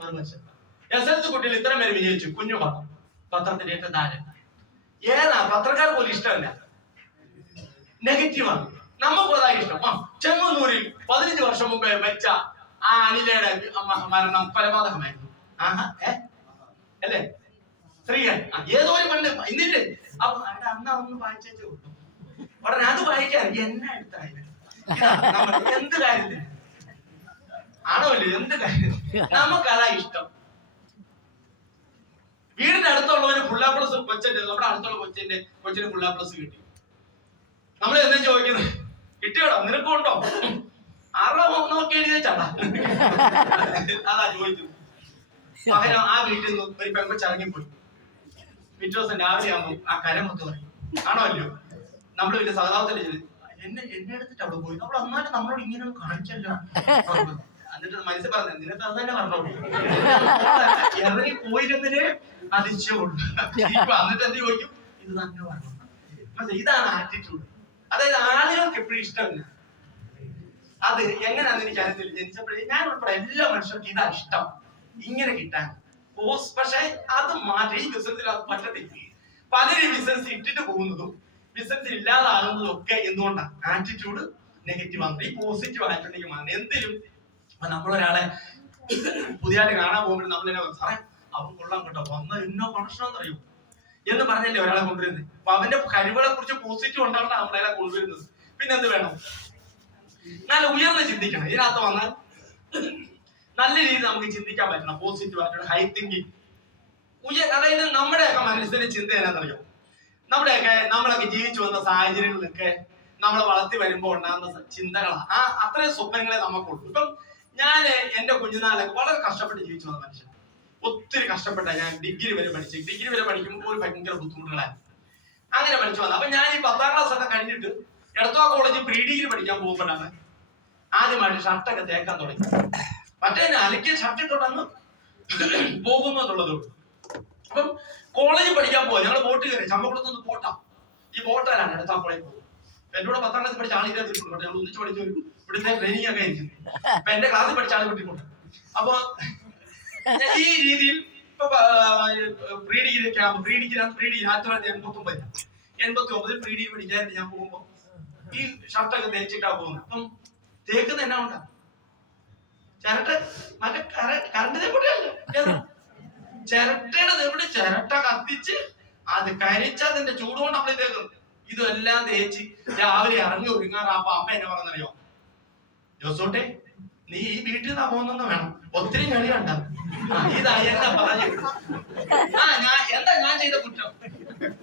മറുവശം SLC കുട്ടികൾ ഇത്രയും പേര് വിജയിച്ചു. കുഞ്ഞു പത്രത്തിന്റെ ഏറ്റവും താഴെ ഏതാ പത്രക്കാർ പോലും ഇഷ്ടമല്ല, നെഗറ്റീവാണ്. നമുക്ക് അതാ ഇഷ്ടം. ചെമ്മന്നൂരിൽ 15 വർഷം മുമ്പേ മരിച്ച ആ അനിലയുടെ മരണം കൊലപാതകമായിരുന്നു. അല്ലേ? സ്ത്രീകൾ ഏതോ ഒരു പണ്ട് ഇന്നില്ലേ അന്ന് ഒന്ന് വായിച്ചു ഉടനെ അത് വായിക്കാൻ എന്നെ എടുത്തായിരുന്നു. എന്ത് കാര്യത്തിന് ആണോല്ലേ, എന്ത് കാര്യത്തിന് നമുക്കതാ ഇഷ്ടം. വീടിന്റെ അടുത്തുള്ളവര് ഫുള്ളാ പ്ലസ് കൊച്ചിന്റെ, നമ്മുടെ അടുത്തുള്ള കൊച്ചിന് ഫുള്ളാ പ്ലസ് കിട്ടി. നമ്മൾ എന്താ ചോദിക്കുന്നത്, കിട്ടിയോടോ, നിനക്കുണ്ടോ? നോക്കി എഴുതിച്ചാടാ, അതാ ചോദിച്ചത്. പകരം ആ വീട്ടിൽ നിന്ന് ഒരു പെൺകൊച്ചിറങ്ങിപ്പോയി. പിറ്റേ ദിവസം രാവിലെ ആകുമ്പോൾ ആ കരമൊത്ത് പറയും, ആണോ അല്ലയോ? നമ്മൾ വലിയ സഹതാപത്തിൽ എന്നെ എടുത്തിട്ട് അവിടെ പോയി, നമ്മൾ അന്നാലും നമ്മളോട് ഇങ്ങനെ കാണിച്ചല്ലോ. എന്നിട്ട് മനസ്സിൽ പറഞ്ഞു, നിനക്ക് അത് തന്നെ പറഞ്ഞോളൂ, ഇറങ്ങി പോയിരുന്നതിന് അതിശയമുള്ളൂ. എന്നിട്ട് എന്ത് ചോദിക്കും, ഇത് തന്നെ പറഞ്ഞു. ഇതാണ് ആറ്റിറ്റ്യൂഡ്. അതായത് ആളുകൾക്ക് എപ്പോഴും ഇഷ്ടമില്ല. അത് എങ്ങനെയാണെന്ന് എനിക്ക് അറിയത്തില്ല. ജനിച്ചപ്പോഴേ ഞാൻ ഉൾപ്പെടെ എല്ലാ മനുഷ്യർക്കും ഇതാ ഇഷ്ടം, ഇങ്ങനെ കിട്ടാൻ. പക്ഷെ അത് മാറ്റി ഈ ബിസിനസ്സിൽ അത് പറ്റത്തില്ല. പലരും ബിസിനസ് ഇട്ടിട്ട് പോകുന്നതും ബിസിനസ് ഇല്ലാതാകുന്നതും ഒക്കെ എന്തുകൊണ്ടാണ്? ആറ്റിറ്റ്യൂഡ് നെഗറ്റീവ് ആണ്. ഈ പോസിറ്റീവ് ആറ്റിറ്റ്യൂഡ് ആണ്. എന്തിലും നമ്മളൊരാളെ പുതിയതായിട്ട് കാണാൻ പോകുമ്പോൾ നമ്മൾ എന്നെ സാറേ അവൻ കൊള്ളാൻ കേട്ടോ, വന്ന എന്നോ കണക്ഷനാന്ന് അറിയൂ എന്ന് പറഞ്ഞല്ലേ ഒരാളെ കൊണ്ടുവരുന്നത്. അപ്പൊ അവന്റെ കഴിവുകളെ കുറിച്ച് പോസിറ്റീവ് ഉണ്ടാകണം നമ്മളെ കൊണ്ടുവരുന്നത്. പിന്നെ എന്ത് വേണം? നല്ല ഉയർന്ന് ചിന്തിക്കണം. ഇതിനകത്ത് വന്നാൽ നല്ല രീതിയിൽ നമുക്ക് ചിന്തിക്കാൻ പറ്റണം. പോസിറ്റീവ് ആയിട്ടുള്ള ഹൈ തിങ്കിങ്. അതായത് നമ്മുടെയൊക്കെ മനസ്സിന്റെ ചിന്ത എന്നാന്നറിയോ? നമ്മളൊക്കെ ജീവിച്ചു വന്ന സാഹചര്യങ്ങളിലൊക്കെ നമ്മളെ വളർത്തി വരുമ്പോൾ ഉണ്ടാകുന്ന ചിന്തകളാണ്. അത്രയും സ്വപ്നങ്ങളെ നമുക്കുള്ളൂ. ഇപ്പം ഞാൻ എന്റെ കുഞ്ഞുനാളൊക്കെ വളരെ കഷ്ടപ്പെട്ട് ജീവിച്ചു വന്ന മനുഷ്യൻ. ഒത്തിരി കഷ്ടപ്പെട്ട ഞാൻ ഡിഗ്രി വരെ പഠിക്കുമ്പോൾ ഒരു ഭയങ്കര ബുദ്ധിമുട്ടുകളായിരുന്നു. അങ്ങനെ പഠിച്ചു വന്നത്. അപ്പൊ ഞാൻ ഈ 10ാം ക്ലാസ് ഒക്കെ കഴിഞ്ഞിട്ട് എടത്വ കോളേജിൽ പ്രീ ഡിഗ്രി പഠിക്കാൻ പോകുമ്പോഴാണ് ആദ്യമായിട്ട് ഷർട്ടൊക്കെ തേക്കാൻ തുടങ്ങി. മറ്റേ അലക്കിയ ഷർട്ട് ഇട്ടോട്ടങ്ങ് പോകുന്നു എന്നുള്ളതുള്ളൂ. അപ്പം കോളേജിൽ പഠിക്കാൻ പോകാം. ഞങ്ങൾ ബോട്ട് കയറി, ചമ്പക്കുളത്തുനിന്ന് പോട്ടാ. ഈ ബോട്ടാലാണ് എടത്വ കോളേജിൽ പോകുന്നത്. എന്റെ കൂടെ 10ാം ക്ലാസ് പഠിച്ച ആളിനെ കിട്ടിക്കൊണ്ട് ഞങ്ങൾ ഒന്നിച്ച് പഠിച്ചു ഇവിടുത്തെ ട്രെയിനിങ് ഒക്കെ ആയിരിക്കും. അപ്പൊ എന്റെ ക്ലാസ്സിൽ പഠിച്ച ആൾ കിട്ടിക്കൊണ്ട്. അപ്പൊ ഈ രീതിയിൽ ഇപ്പൊ പ്രീ ഡിഗ്രി 1989 പ്രീ ഡിഗ്രി പഠിക്കാനായിട്ട് ഞാൻ പോകുമ്പോ ഈ ഷർട്ടൊക്കെ തേച്ചിട്ടാ പോകുന്നത്. അപ്പം തേക്കുന്ന എന്നാ ഉണ്ടാ ചിരട്ട, മറ്റേ കറണ്ട് തേപ്പൊട്ടിയല്ല, ചിരട്ടയുടെ തേപ്പൊട്ടി. ചിരട്ട കത്തിച്ച് അത് കരിച്ച് അതിന്റെ ചൂടുകൊണ്ട് നമ്മൾ തേക്കുന്നു. ഇതെല്ലാം തേച്ച് രാവിലെ ഇറങ്ങി ഒരുങ്ങാറാപ്പ അമ്മ എന്നെ പറഞ്ഞറിയോ, ജോസോട്ടെ നീ ഈ വീട്ടിൽ നിന്നാ പോകുന്ന വേണം, ഒത്തിരി കളിയുണ്ട. ഇതായി എന്താ പറഞ്ഞു. എന്താ ഞാൻ ചെയ്ത കുറ്റം?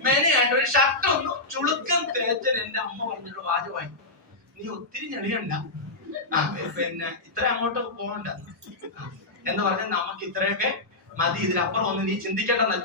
മെനയായിട്ട് ഒരു ഷർട്ട് ഒന്ന് ചുളുക്കം തേച്ചൻ എന്റെ അമ്മ പറഞ്ഞൊരു വാചകമായി, നീ ഒത്തിരി ഞെളിയണ്ട, പിന്നെ ഇത്ര അങ്ങോട്ട് പോകണ്ട എന്ന് പറഞ്ഞാൽ നമുക്ക് ഇത്രയൊക്കെ മതി, ഇതിലപ്പുറം ഒന്നും നീ ചിന്തിക്കേണ്ടെന്നല്ലേ.